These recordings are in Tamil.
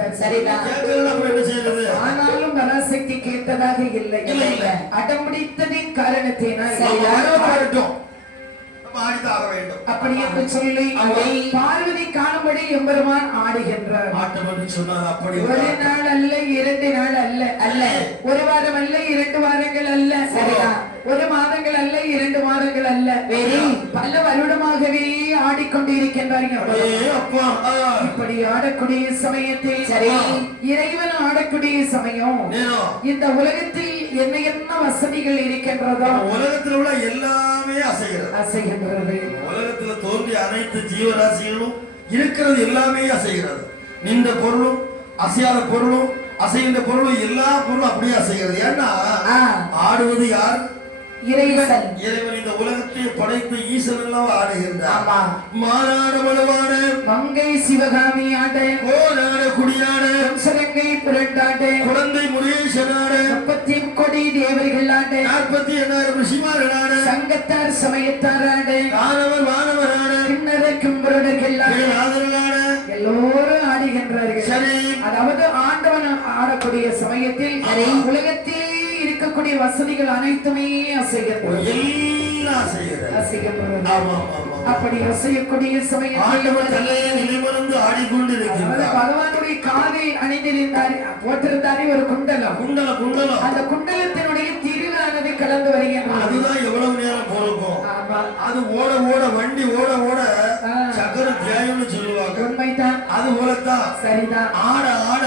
பார்த்தார். சரிதான். ஆனாலும் பராசக்தி கேட்டதாக இல்லை. அடம்பிடித்ததின் காரணத்தினால் அப்படி என்று சொல்லி பார்வதி காணும்படி எம்பெருமான் ஆடுகின்றார். ஒரு நாள் அல்ல, 2 நாள் அல்ல, ஒரு வாரம் அல்ல, 2 வாரங்கள் அல்ல, சரிதான், ஒரு மாதங்கள் அல்ல, 2 மாதங்கள் அல்ல, பல வருடமாகவே ஆடிக்கொண்டிருக்கின்றார்கள். இப்படி ஆடக்கூடிய சமயத்தில் சரி இறைவன் ஆடக்கூடிய சமயம் இந்த உலகத்தில் என்ன வசதிகள் இருக்கின்றதோ உலகத்தில் உள்ள எல்லாமே அசைகின்றது. உலகத்தில் தோன்றிய அனைத்து ஜீவராசிகளும் இருக்கிறது எல்லாமே அசைகிறது. நின்ற பொருளும் அசையாத பொருளும் அசைகின்ற பொருளும் எல்லா பொருளும் அப்படியே அசைகிறது. ஏன்னா ஆடுவது யார்? இறைவன். இறைவன் இந்த உலகத்தை படைத்து ஈசன் எல்லாம் ஆடுகின்றார். மாநாடு மழுவாடு மங்கை சிவகாமி ஆடு, கோநாடு குடியாடு, சரங்கை புரட்டாடு, குழந்தை முருகேசனாடு, 30 கோடி தேவர்கள் ஆடு, 48,000 ரிஷிமார்கள் ஆடு, சங்கத்தார் சமயத்தார் ஆடு, வானவர் வானவர் ஆடு, கிண்ணறர் கிம்பருடர்கள் ஆடு, எல்லோரும் ஆடுகின்றார்கள். சரி, அதாவது ஆண்டவன் ஆடக்கூடிய சமயத்தில் உலகத்தில் இருக்கக்கூடிய வசதிகள் அனைத்துமே அசைகிறது. அப்படி அசையக்கூடிய சமயத்தில் பகவானுடைய காதை அணிந்திருந்தார், போட்டிருந்தாரே ஒரு குண்டலம். அந்த குண்டலத்தினுடைய திருவானது கலந்து வருகின்றது. அதுதான் எவ்வளவு நேரம் போறோம். அது ஓட ஓட வண்டி ஓட ஓட சக்கர தியாயம்னு சொல்லுவாங்க. உண்மைதான். அது போலத்தான். சரிதான். ஆட ஆட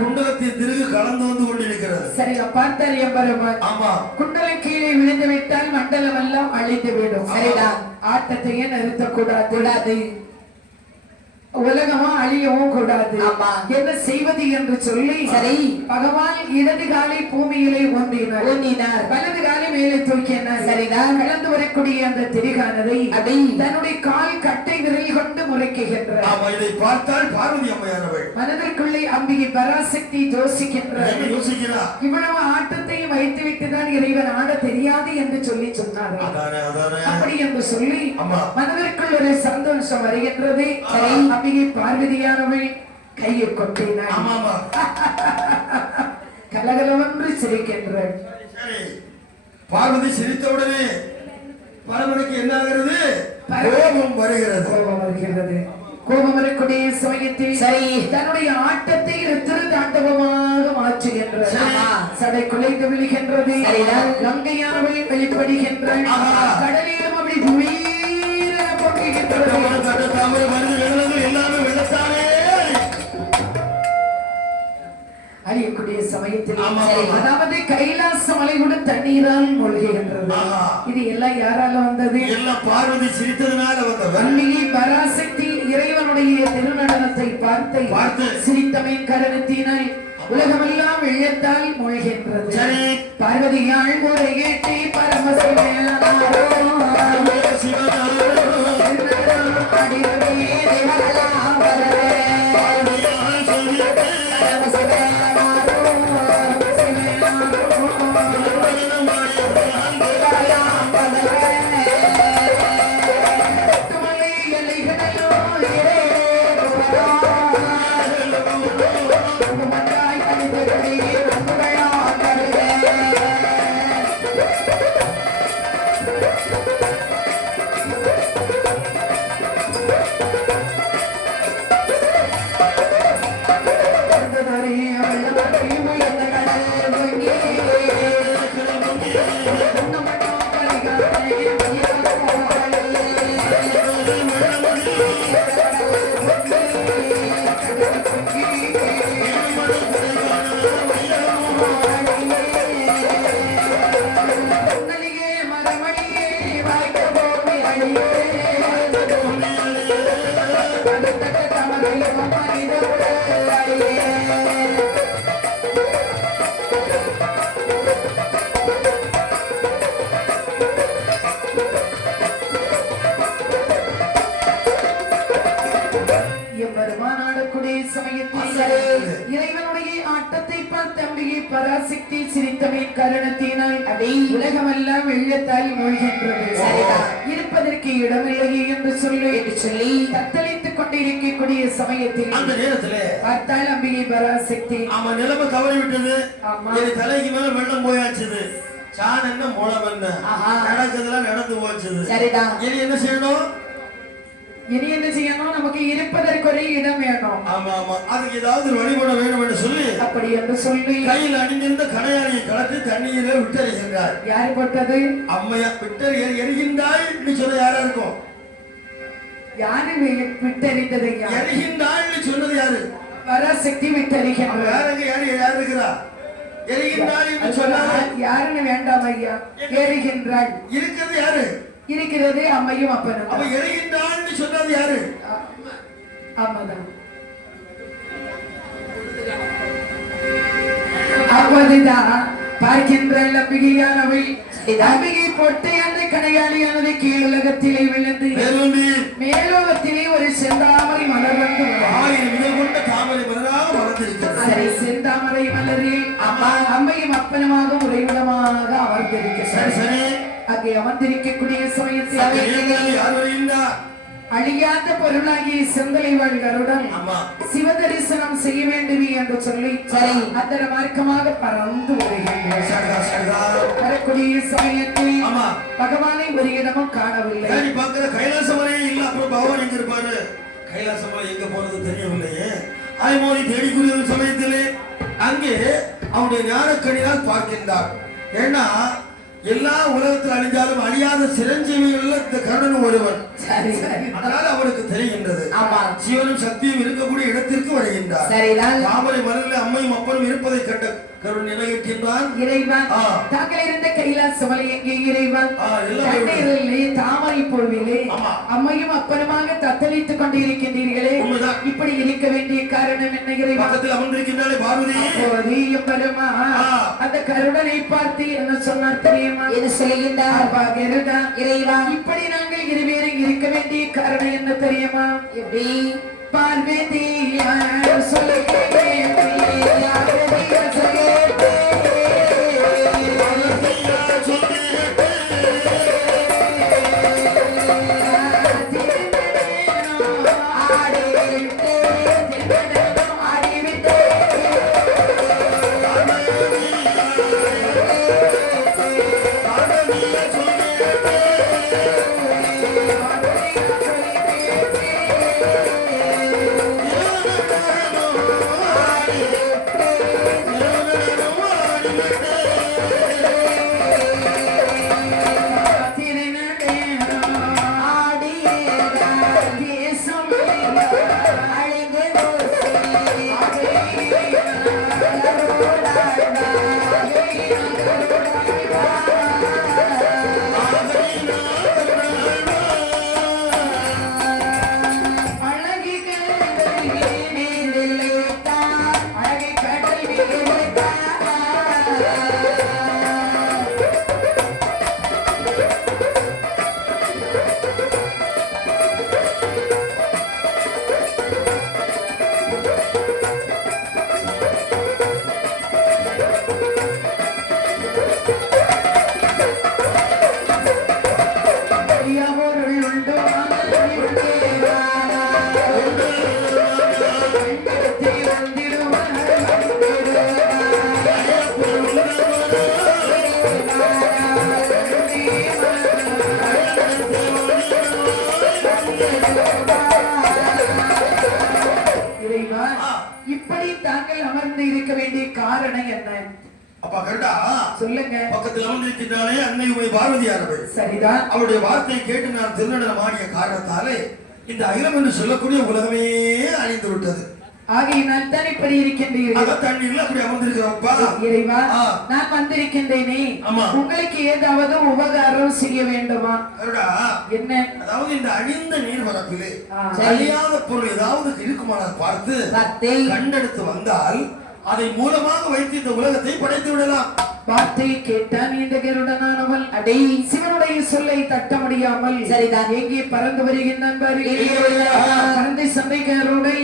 குண்டலத்தின் திருகு கலந்து வந்து கொண்டிருக்கிறது. சரி, பார்த்தார் எம்பெருமான். ஆமா, குண்டலம் கீழே விழுந்து விட்டால் மண்டலம் எல்லாம் அழிந்து விடும். சரிதான். ஆட்டத்தையே நிறுத்தக்கூடாது, உலகமா அழியவும் கூடாது. என்ன செய்வது என்று சொல்லி சரி பகவான் இடது காலை பூமியிலே ஊன்றினார், வலது காலை மேலே தூக்கினார். சரிதான். கலந்து வரக்கூடிய அந்த திரிகானதை தன்னுடைய கால் கட்டை விரல் கொண்டு முறைக்குகின்றார். இதை பார்த்தால் பார்வதி அம்மையானவள் மனதிற்குள்ளே அம்பிகை பராசக்தி யோசிக்கின்றார். இவ்வளவு ஆட்டத்தையும் வைத்து விட்டுதான் இறைவன் ஆட தெரியாது என்று சொல்லி சொன்னார். அப்படி என்று சொல்லி மனதிற்குள் ஒரு சந்தோஷம் வருகின்றது. அம்பிகை பார்வதியானவள் கையை கொட்டினார். கலகலவென்று சிரிக்கின்றாள். பார்வதி சிரித்தவுடனே பரமனுக்கு என்ன ஆகிறது? கோபம் வருகிறது. கோபம் வரக்கூடிய சமயத்தில் சரி தன்னுடைய ஆட்டத்தை திருத்தாண்டவமாக மாற்றுகின்றார். சடை குலைந்து விழுகின்றது. கங்கையானவள் வெளிப்படுகின்றாள். கடலிலும் அப்படி அழியக்கூடிய சமயத்தில் அதாவது கைலாச மலை கூட தண்ணீரால் மூழ்குகின்றது. இது எல்லாம் யாரால வந்தது? எல்லாம் பார்வதி சிரித்ததனால வந்தது. அன்னியே பராசக்தி இறைவனுடைய திருநடனத்தை பார்த்து சிரித்தமை காரணத்தினால் உலகமெல்லாம் வெள்ளத்தால் மூழ்கின்றது. பார்வதியாள் ஒரு கேட்டி எம்பெருமான் ஆடக்கூடிய சமயத்தில் இறைவனுடைய ஆட்டத்தை பார்த்த அம்பிகை பராசக்தி சிரித்தமையின் காரணத்தினால் அதை உலகமெல்லாம் வெள்ளத்தால் மூழ்கின்றது. இருப்பதற்கு இடமில்லையே என்று சொல்லி தத்தளித்துக் கொண்டிருக்கக்கூடிய சமயத்தில் அந்த நேரத்திலே பார்த்தால் அம்பிகை பராசக்தி ஆமா நிலைமை தவறி விட்டது. என் தலைக்கு மேல வெள்ளம் போயாச்சுது. சான் என்ன மூலம் என்ன நடக்குதுலாம் நடந்து போச்சுது. சரிதான். இனி என்ன செய்யணும்? இனி என்ன செய்யணும்? நமக்கு இருப்பதற்கு ஒரு இடம் வேணும். ஆமா ஆமா அதுக்கு ஏதாவது வழிபட வேண்டும் என்று சொல்லி அப்படி என்று சொல்லி கையில் அணிந்திருந்த கடையாளியை கலந்து தண்ணீரை விட்டறிகின்றார். யார் போட்டது? அம்மையா விட்டறி எரிகின்றாள் சொன்ன யாரா இருக்கும்? யாரு விட்டறிந்தது? எரிகின்றாள் சொன்னது யாரு? பராசக்தி விட்டறிகின்றார். யாருங்க யாரு இருக்கிறா? எரிகின்றாள் என்று சொன்னார். யாருன்னு வேண்டாம் ஐயா. எரிகின்றாள் இருக்கிறது யாரு? இருக்கிறது அம்மையும் அப்பனும். அப்ப எரிகின்றாள் சொன்னது யாரு? ஆமாதான். அப்போதுதான் பார்க்கின்றாள் அம்பிகையானவள். அம்பிகை பொட்டை அந்த கடையாளியானது கீழுலகத்திலே விழுந்து மேலோகத்திலே ஒரு செந்தாமரை மலர் வந்து தாமரை மலராக வளர்ந்திருக்கிறது. செந்தாமரை மலரில் அம்மையும் அப்பனுமாக உறைவிடமாக அமர்ந்திருக்கிறது. அங்கே அமர்ந்திருக்கக்கூடிய சமயத்தில் அழியாத பொருளாகிய செந்தலை வாழ்களுடன் சிவதரிசனம் செய்ய வேண்டும் என்று சொல்லி அந்த மார்க்கமாக பறந்து வரக்கூடிய சமயத்தில் பகவானை ஒரு இடமும் காணவில்லை. கைலாசமலையே இல்ல. அப்புறம் பகவான் எங்க இருப்பாரு? கைலாசமலை எங்க போறது தெரியவில்லையே. ஆய்மோதி தேடிக்கூடிய சமயத்திலே அங்கே அவனுடைய ஞானக்கணினால் பார்க்கின்றார். ஏன்னா எல்லா உலகத்தில் அழிஞ்சாலும் அழியாத சிரஞ்சீவிகள் இந்த கருணன் ஒருவன். அதனால அவனுக்கு தெரிகின்றது ஜீவனும் சக்தியும் இருக்கக்கூடிய இடத்திற்கு வருகின்றார். தாமரை மலரில் அம்மையும் அப்பனும் இருப்பதை கண்ட கருண் நிலையிட்டான் இறைவன். தாங்கள் இருந்த கைலாசமலை எங்கே இறைவன்? தாமரை பொருவிலே அம்மையும் அப்பனுமாக தத்தளித்துக் கொண்டிருக்கின்றீர்களே, இப்படி இருக்க வேண்டிய காரணம் என்ன இறைவன்? பக்கத்தில் அமர்ந்திருக்கின்றாலே பார்வதி. அந்த கருடனை பார்த்து என்ன சொன்னார் தெரியுமா? என்ன சொல்லுகின்றார்? இறைவா, இப்படி நாங்கள் இருவேரும் இருக்க வேண்டிய காரணம் என்ன தெரியுமா? எப்படி? பார்வதி சொல்லுகிறேன். இப்படி தாங்கள் அமர்ந்து இருக்க வேண்டிய காரணம் என்ன? அப்பா கரெக்டா சொல்லுங்க. பக்கத்தில் அமர்ந்திருக்கின்றாலே அன்னை உமை பார்வதியானவள். சரிதான். அவருடைய வார்த்தையை கேட்டு நான் திருநடனம் ஆடிய காரணத்தாலே இந்த அகிலம் என்று சொல்லக்கூடிய உலகமே அழிந்து விட்டது. ஆகையினால் தான் இப்படி இருக்கின்றீர்கள். தண்ணீர்ல அப்படி அமர்ந்திருக்கிறப்பா இறைவா, நான் வந்திருக்கின்றேனே, உங்களுக்கு ஏதாவது உபகாரம் செய்ய வேண்டுமா? என்ன? அதாவது இந்த அழிந்த நீர் வரப்பிலே அழியாத பொருள் ஏதாவது இருக்குமானால் பார்த்து கண்டெடுத்து வந்தால் அதை மூலமாக வைத்து இந்த உலகத்தை படைத்து விடலாம். வார்த்தையை கேட்டான் இந்த கருடனானவள் அடே சிவனுடைய சொல்லை தட்ட முடியாமல் சரிதான் எங்கே பறந்து வருகின்றான் பாரு பறந்து சண்டைக்காரோடை